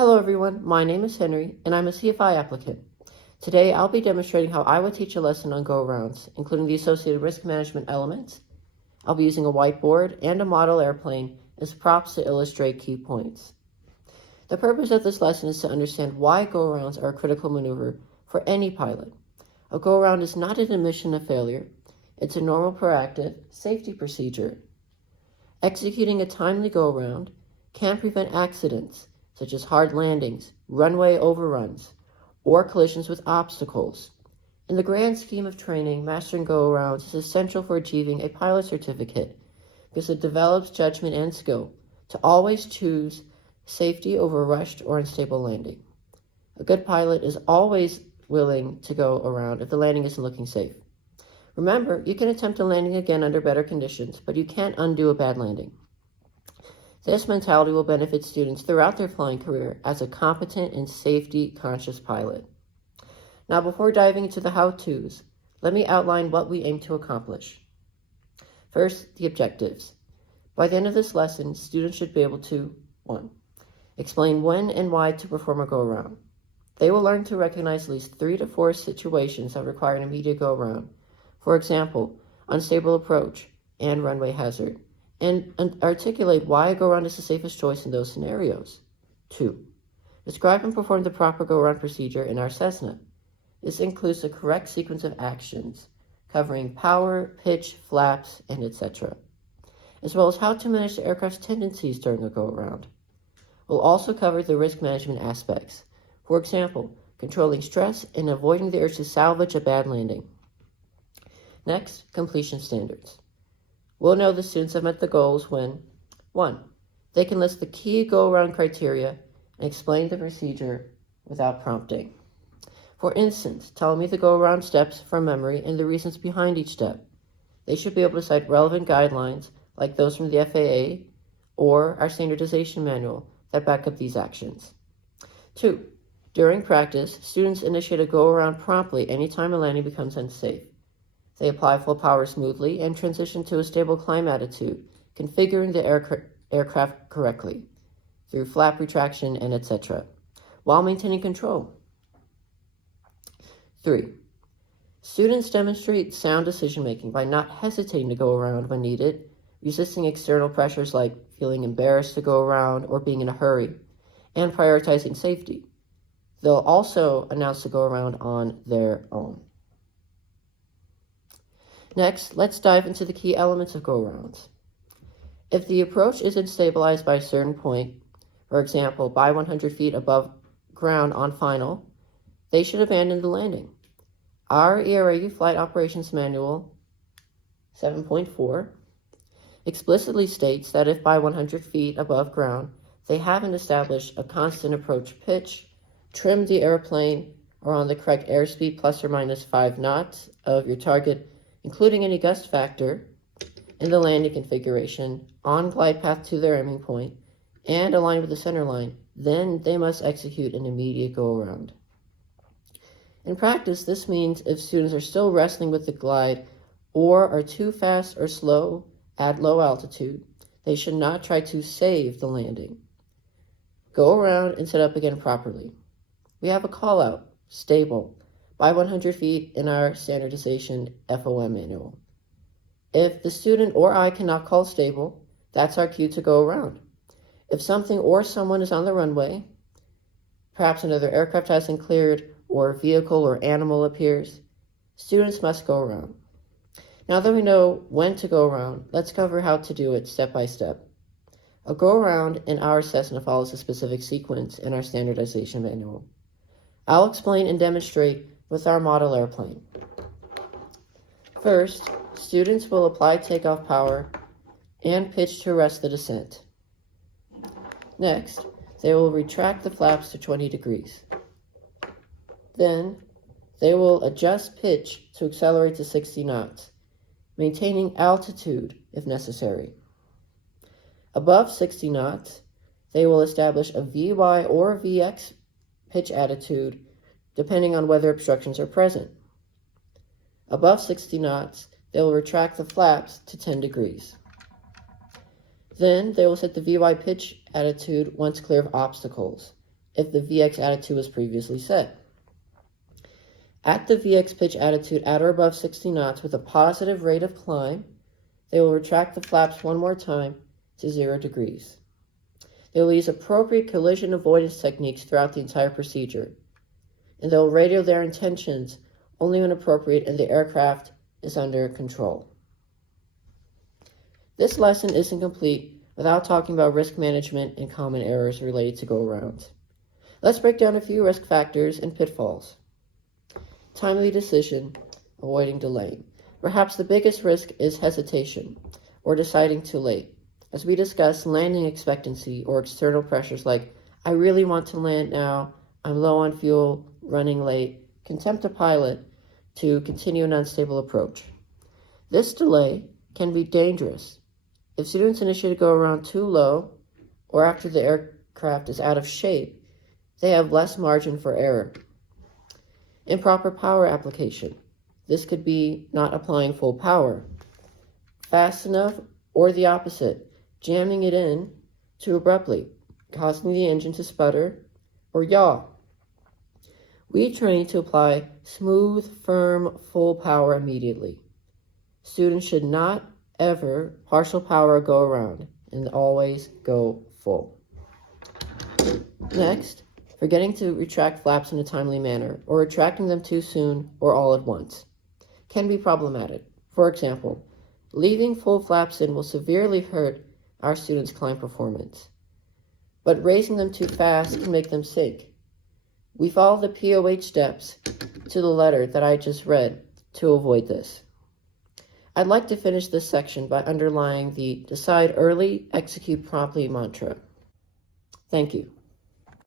Hello everyone, my name is Henry and I'm a CFI applicant. Today I'll be demonstrating how I would teach a lesson on go-arounds, including the associated risk management elements. I'll be using a whiteboard and a model airplane as props to illustrate key points. The purpose of this lesson is to understand why go-arounds are a critical maneuver for any pilot. A go-around is not an admission of failure, it's a normal proactive safety procedure. Executing a timely go-around can prevent accidents such as hard landings, runway overruns, or collisions with obstacles. In the grand scheme of training, mastering go-arounds is essential for achieving a pilot certificate because it develops judgment and skill to always choose safety over rushed or unstable landing. A good pilot is always willing to go around if the landing isn't looking safe. Remember, you can attempt a landing again under better conditions, but you can't undo a bad landing. This mentality will benefit students throughout their flying career as a competent and safety-conscious pilot. Now, before diving into the how-tos, let me outline what we aim to accomplish. First, the objectives. By the end of this lesson, students should be able to 1. Explain when and why to perform a go-around. They will learn to recognize at least 3 to 4 situations that require an immediate go-around. For example, unstable approach and runway hazard, and articulate why a go-around is the safest choice in those scenarios. 2. Describe and perform the proper go-around procedure in our Cessna. This includes the correct sequence of actions, covering power, pitch, flaps, and etc., as well as how to manage the aircraft's tendencies during a go-around. We'll also cover the risk management aspects, for example, controlling stress and avoiding the urge to salvage a bad landing. Next, completion standards. We'll know the students have met the goals when 1. They can list the key go-around criteria and explain the procedure without prompting. For instance, tell me the go-around steps from memory and the reasons behind each step. They should be able to cite relevant guidelines like those from the FAA or our standardization manual that back up these actions. 2. During practice, students initiate a go-around promptly anytime a landing becomes unsafe. They apply full power smoothly and transition to a stable climb attitude, configuring the aircraft correctly through flap retraction and etc., while maintaining control. 3. Students demonstrate sound decision-making by not hesitating to go around when needed, resisting external pressures like feeling embarrassed to go around or being in a hurry, and prioritizing safety. They'll also announce to go around on their own. Next, let's dive into the key elements of go-arounds. If the approach isn't stabilized by a certain point, for example, by 100 feet above ground on final, they should abandon the landing. Our ERAU Flight Operations Manual 7.4 explicitly states that if by 100 feet above ground, they haven't established a constant approach pitch, trimmed the airplane, or on the correct airspeed plus or minus 5 knots of your target, including any gust factor in the landing configuration, on glide path to their aiming point, and aligned with the center line, then they must execute an immediate go-around. In practice, this means if students are still wrestling with the glide or are too fast or slow at low altitude, they should not try to save the landing. Go around and set up again properly. We have a call-out, stable, by 100 feet in our standardization FOM manual. If the student or I cannot call stable, that's our cue to go around. If something or someone is on the runway, perhaps another aircraft hasn't cleared, or a vehicle or animal appears, students must go around. Now that we know when to go around, let's cover how to do it step by step. A go around in our Cessna follows a specific sequence in our standardization manual. I'll explain and demonstrate with our model airplane. First, students will apply takeoff power and pitch to arrest the descent. Next, they will retract the flaps to 20 degrees. Then, they will adjust pitch to accelerate to 60 knots, maintaining altitude if necessary. Above 60 knots, they will establish a VY or VX pitch attitude depending on whether obstructions are present. Above 60 knots, they will retract the flaps to 10 degrees. Then they will set the VY pitch attitude once clear of obstacles, if the VX attitude was previously set. At the VX pitch attitude at or above 60 knots with a positive rate of climb, they will retract the flaps one more time to 0 degrees. They will use appropriate collision avoidance techniques throughout the entire procedure, and they will radio their intentions only when appropriate and the aircraft is under control. This lesson isn't complete without talking about risk management and common errors related to go-arounds. Let's break down a few risk factors and pitfalls. Timely decision, avoiding delaying. Perhaps the biggest risk is hesitation, or deciding too late. As we discussed, landing expectancy or external pressures like, I really want to land now, I'm low on fuel, running late, can tempt a pilot to continue an unstable approach. This delay can be dangerous. If students initiate a go-around too low, or after the aircraft is out of shape, they have less margin for error. Improper power application. This could be not applying full power, fast enough, or the opposite, jamming it in too abruptly, causing the engine to sputter or yaw. We train to apply smooth, firm, full power immediately. Students should not ever partial power a go-around and always go full. Next, forgetting to retract flaps in a timely manner or retracting them too soon or all at once can be problematic. For example, leaving full flaps in will severely hurt our students' climb performance, but raising them too fast can make them sink. We follow the POH steps to the letter that I just read to avoid this. I'd like to finish this section by underlining the decide early, execute promptly mantra. Thank you.